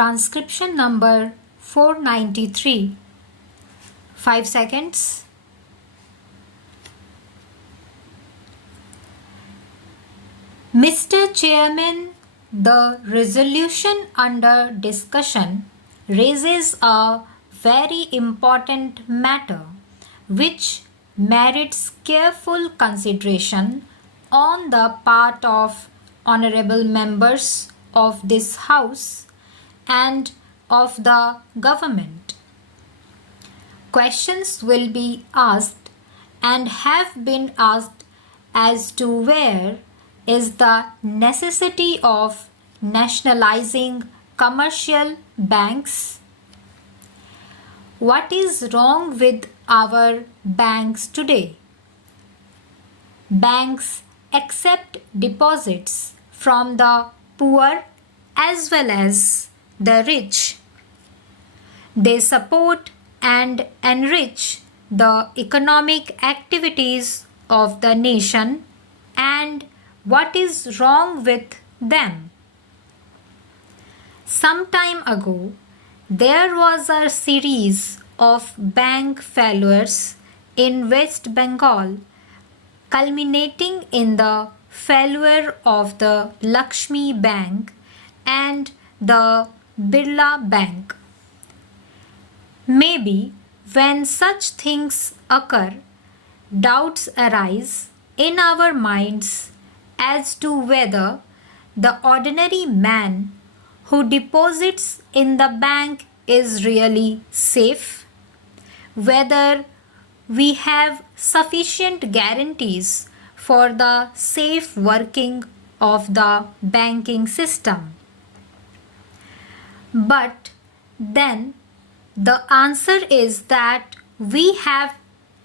Transcription number 493. 5 seconds. Mr. Chairman, the resolution under discussion raises a very important matter which merits careful consideration on the part of honorable members of this House and of the government. Questions will be asked and have been asked as to where is the necessity of nationalizing commercial banks. What is wrong with our banks today? Banks accept deposits from the poor as well as the rich. They support and enrich the economic activities of the nation, and what is wrong with them? Some time ago, there was a series of bank failures in West Bengal, culminating in the failure of the Lakshmi Bank and the Birla Bank. Maybe when such things occur, doubts arise in our minds as to whether the ordinary man who deposits in the bank is really safe, whether we have sufficient guarantees for the safe working of the banking system. But then the answer is that we have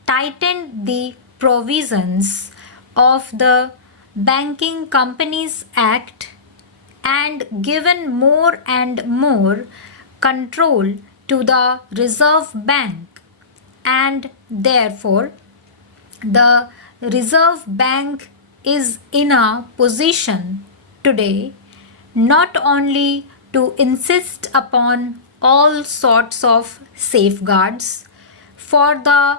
tightened the provisions of the Banking Companies Act and given more and more control to the Reserve Bank, and therefore the Reserve Bank is in a position today not only to insist upon all sorts of safeguards for the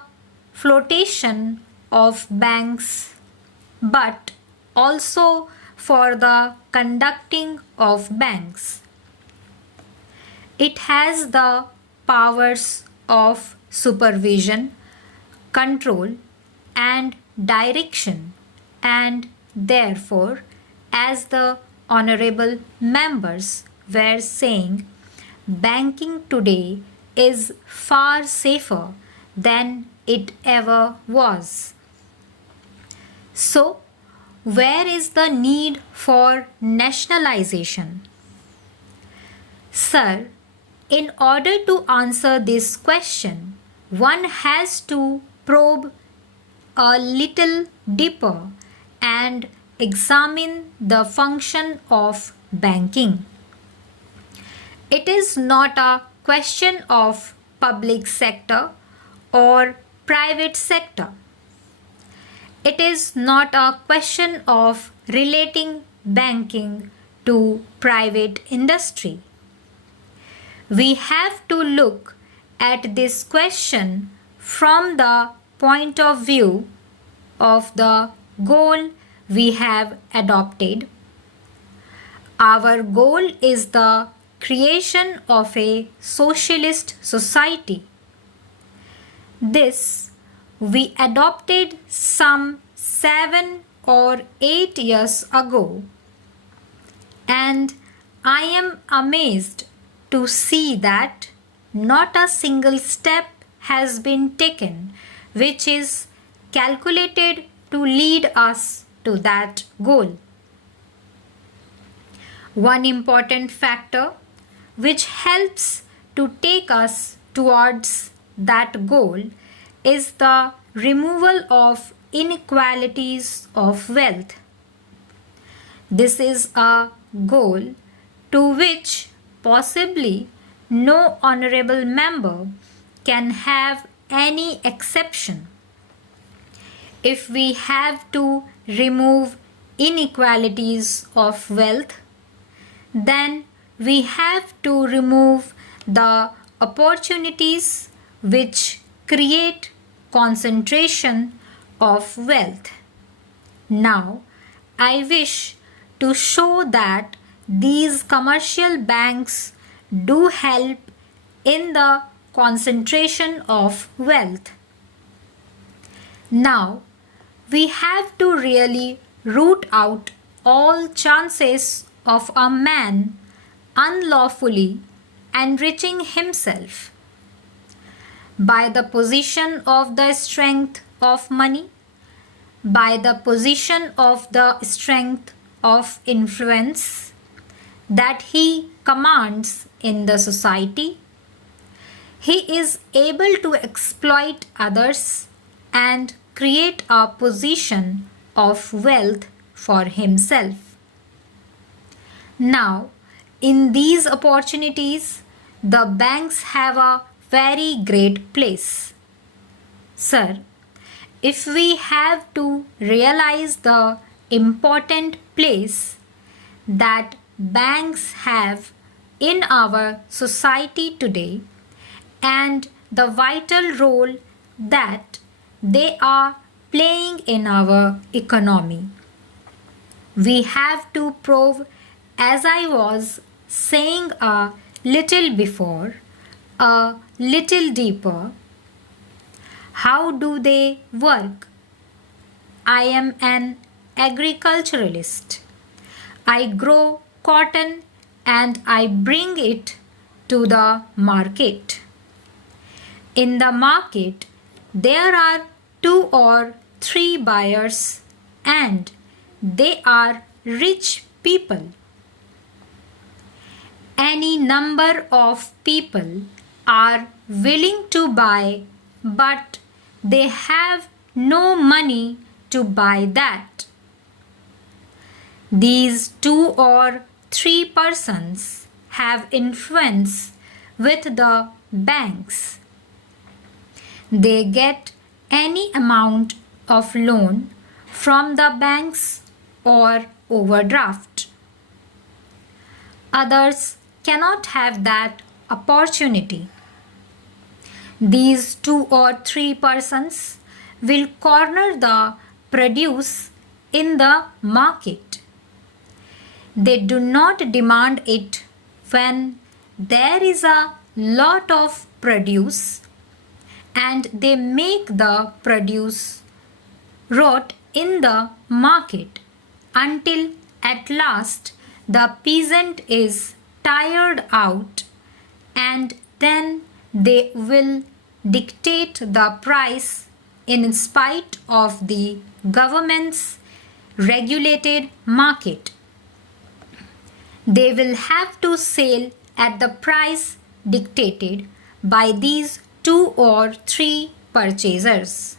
flotation of banks, but also for the conducting of banks. It has the powers of supervision, control, and direction, and therefore, as the honorable members were saying, banking today is far safer than it ever was. So, where is the need for nationalization? Sir, in order to answer this question, one has to probe a little deeper and examine the function of banking. It is not a question of public sector or private sector. It is not a question of relating banking to private industry. We have to look at this question from the point of view of the goal we have adopted. Our goal is the creation of a socialist society. This we adopted some 7 or 8 years ago, and I am amazed to see that not a single step has been taken which is calculated to lead us to that goal. One important factor which helps to take us towards that goal is the removal of inequalities of wealth. This is a goal to which possibly no honorable member can have any exception. If we have to remove inequalities of wealth, then we have to remove the opportunities which create concentration of wealth. Now, I wish to show that these commercial banks do help in the concentration of wealth. Now, we have to really root out all chances of a man unlawfully enriching himself by the position of the strength of money, by the position of the strength of influence that he commands in the society. He is able to exploit others and create a position of wealth for himself. Now, in these opportunities, the banks have a very great place. Sir, if we have to realize the important place that banks have in our society today and the vital role that they are playing in our economy, we have to prove, as I was saying a little before, a little deeper. How do they work? I am an agriculturalist. I grow cotton and I bring it to the market. In the market, there are 2 or 3 buyers and they are rich people. Any number of people are willing to buy, but they have no money to buy that. These 2 or 3 persons have influence with the banks. They get any amount of loan from the banks or overdraft. Others cannot have that opportunity. These 2 or 3 persons will corner the produce in the market. They do not demand it when there is a lot of produce, and they make the produce rot in the market until at last the peasant is tired out, and then they will dictate the price in spite of the government's regulated market. They will have to sell at the price dictated by these 2 or 3 purchasers.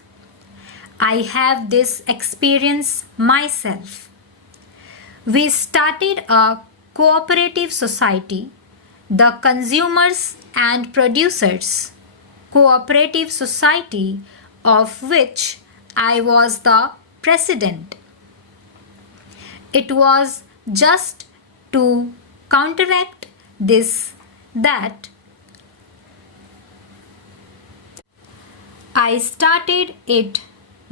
I have this experience myself. We started a cooperative society, the Consumers and Producers Cooperative Society, of which I was the president. It was just to counteract this that I started it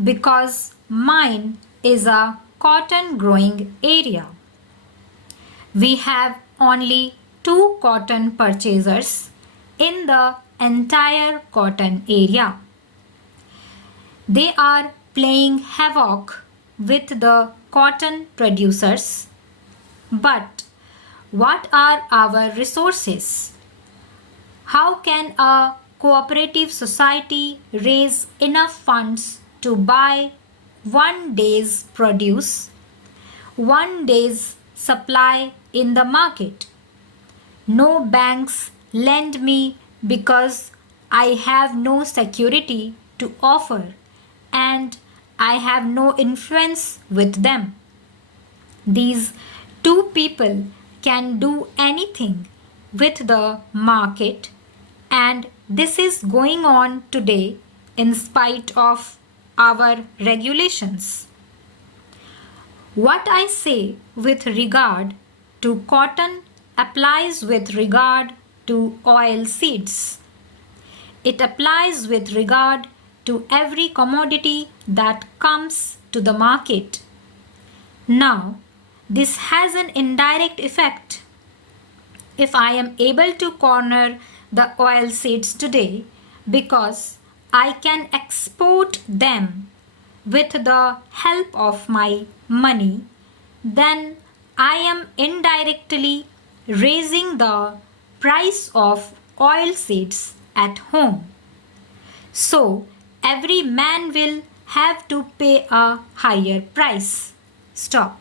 because mine is a cotton growing area. We have only 2 cotton purchasers in the entire cotton area. They are playing havoc with the cotton producers. But what are our resources? How can a cooperative society raise enough funds to buy 1 day's produce, 1 day's supply in the market? No banks lend me because I have no security to offer and I have no influence with them. These 2 people can do anything with the market, and this is going on today in spite of our regulations. What I say with regard to cotton applies with regard to oil seeds. It applies with regard to every commodity that comes to the market. Now, this has an indirect effect. If I am able to corner the oil seeds today because I can export them with the help of my money, then I am indirectly raising the price of oil seeds at home. So, every man will have to pay a higher price. Stop.